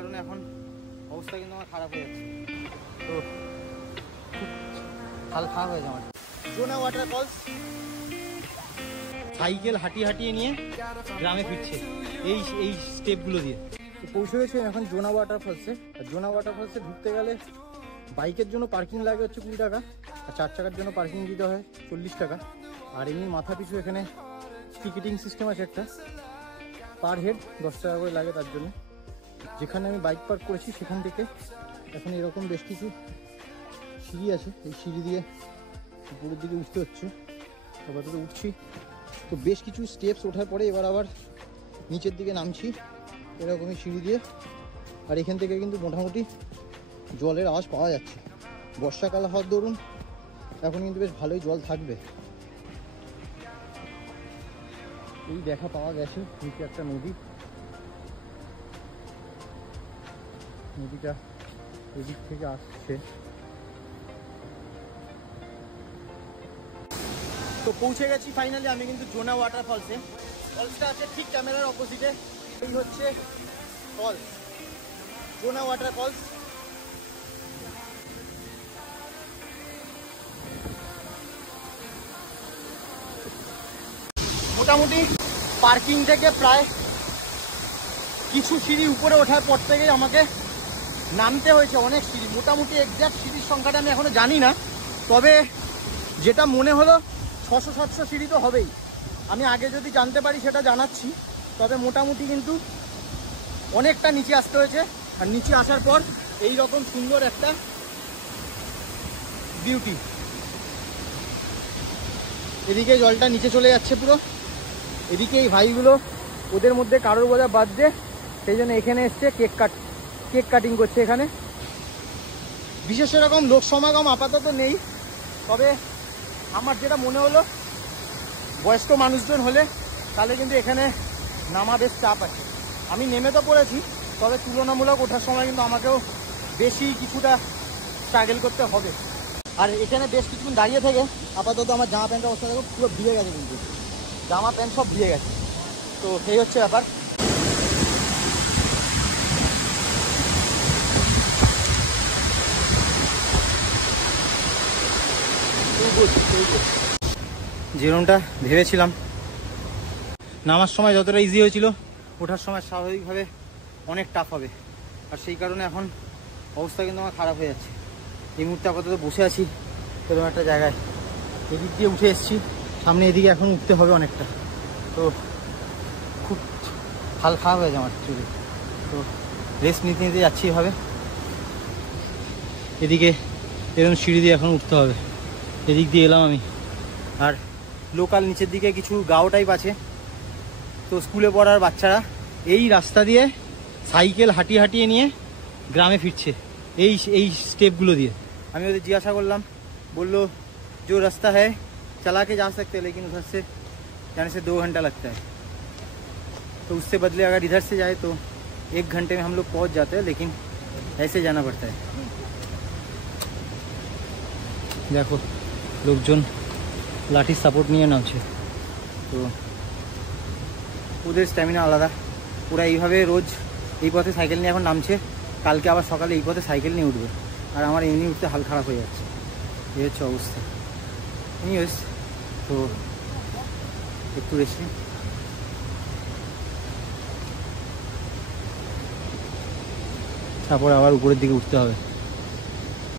কারণে এখন অবস্থা কিন্তু আমার খারাপ হয়ে যাচ্ছে। তো হাল খারাপ হয়ে যাবে আমার। জোনা ওয়াটারফলস সাইকেল হাঁটিয়ে নিয়ে গ্রামে ফিরছে এই স্টেপগুলো দিয়ে। তো পৌঁছে গেছে এখন জোনা ওয়াটারফলসে। আর জোনা ওয়াটারফলসে ঢুকতে গেলে বাইকের জন্য পার্কিং লাগে হচ্ছে 20 টাকা, আর 4 চাকার জন্য পার্কিং দিতে হয় 40 টাকা। আর এমনি মাথা পিছু এখানে টিকিটিং সিস্টেম আছে একটা, পার হেড 10 টাকা করে লাগে তার জন্য। যেখানে আমি বাইক পার্ক করেছি সেখান থেকে এখন এরকম বেশ কিছু সিঁড়ি আছে, এই সিঁড়ি দিয়ে উপরের দিকে উঠতে হচ্ছে। আপাতত উঠছি, তো বেশ কিছু স্টেপস ওঠার পরে এবার আবার নিচের দিকে নামছি এরকমই সিঁড়ি দিয়ে। আর এখান থেকে কিন্তু মোটামুটি জলের আওয়াজ পাওয়া যাচ্ছে। বর্ষাকাল হওয়ার দরুন এখন কিন্তু বেশ ভালোই জল থাকবে। এই দেখা পাওয়া গেছে নিচে একটা নদী, নদীটা এদিক থেকে আসছে। তো পৌঁছে গেছি ফাইনালি আমি কিন্তু জোনা ওয়াটারফলসে। ফলসটা আছে ঠিক ক্যামেরার অপোজিটে। এই হচ্ছে ফলস, জোনা ওয়াটারফলস। মোটামুটি পার্কিং থেকে প্রায় কিছু সিঁড়ি উপরে ওঠার পর থেকেই আমাকে নামতে হয়েছে অনেক সিঁড়ি। মোটামুটি এক্স্যাক্ট সিঁড়ির সংখ্যাটা আমি এখনো জানি না, তবে যেটা মনে হলো 600-700 সিঁড়ি তো হবেই। আমি আগে যদি জানতে পারি সেটা জানাচ্ছি। তবে মোটামুটি কিন্তু অনেকটা নিচে আসতে হয়েছে। আর নিচে আসার পর এই রকম সুন্দর একটা বিউটি। এদিকে জলটা নিচে চলে যাচ্ছে পুরো। এদিকে এই ভাইগুলো ওদের মধ্যে কারোর বোঝা বার্থডে, সেই জন্য এখানে এসছে কেক কাটিং করছে। এখানে বিশেষ এরকম লোক সমাগম আপাতত নেই, তবে আমার যেটা মনে হলো বয়স্ক মানুষজন হলে তাহলে কিন্তু এখানে নামা বেশ চাপ আছে। আমি নেমে তো পড়েছি, তবে তুলনামূলক ওঠার সময় কিন্তু আমাকেও বেশি কিছুটা স্ট্রাগল করতে হবে। আর এখানে বেশ কিছুক্ষণ দাঁড়িয়ে থেকে আপাতত আমার জামা প্যান্টের অবস্থা দেখো পুরো ভিজে গেছে, কিন্তু জামা প্যান্ট সব ভিজে গেছে। তো এই হচ্ছে ব্যাপার। যেরকমটা ভেবেছিলাম নামার সময় যতটা ইজি হয়েছিল, ওঠার সময় স্বাভাবিকভাবে অনেক টাফ হবে। আর সেই কারণে এখন অবস্থা কিন্তু আমার খারাপ হয়ে যাচ্ছে। এই মুহূর্তে আপাতত বসে আছি এরকম একটা জায়গায়, এদিক দিয়ে উঠে এসেছি, সামনে এদিকে এখন উঠতে হবে অনেকটা। তো খুব হাল খারাপ হয়ে যায় আমার চুলে। তো রেস্ট নিতে নিতে যাচ্ছি এভাবে। এদিকে এরকম সিঁড়ি দিয়ে এখন উঠতে হবে। এদিক দিয়ে এলাম আমি। আর লোকাল নিচের দিকে কিছু গাঁও টাইপ আছে, তো স্কুলে পড়ার বাচ্চারা এই রাস্তা দিয়ে সাইকেল হাঁটিয়ে নিয়ে গ্রামে ফিরছে এই স্টেপগুলো দিয়ে। আমি ওদের জিজ্ঞাসা করলাম, বললো जो रास्ता है चला के जा सकते हैं, लेकिन उधर से जाने से 2 घंटा लगता है। तो उससे बदले अगर इधर से जाए तो 1 घंटे में हम लोग पहुंच जाते हैं, लेकिन ऐसे जाना पड़ता है। देखो लोकजन लाठी सपोर्ट নিয়ে নামছে। তো ওদের স্ট্যামিনা আলাদা, ওরা এইভাবে রোজ এই পথে সাইকেল নিয়ে এখন নামছে, কালকে আবার সকালে এই পথে সাইকেল নিয়ে উঠবে। আর আমার এমনি উঠতে হাল খারাপ হয়ে যাচ্ছে, এই হচ্ছে অবস্থা। এনিওয়েজ, তো একটু রেস্ট, তারপর আবার উপরের দিকে উঠতে হবে।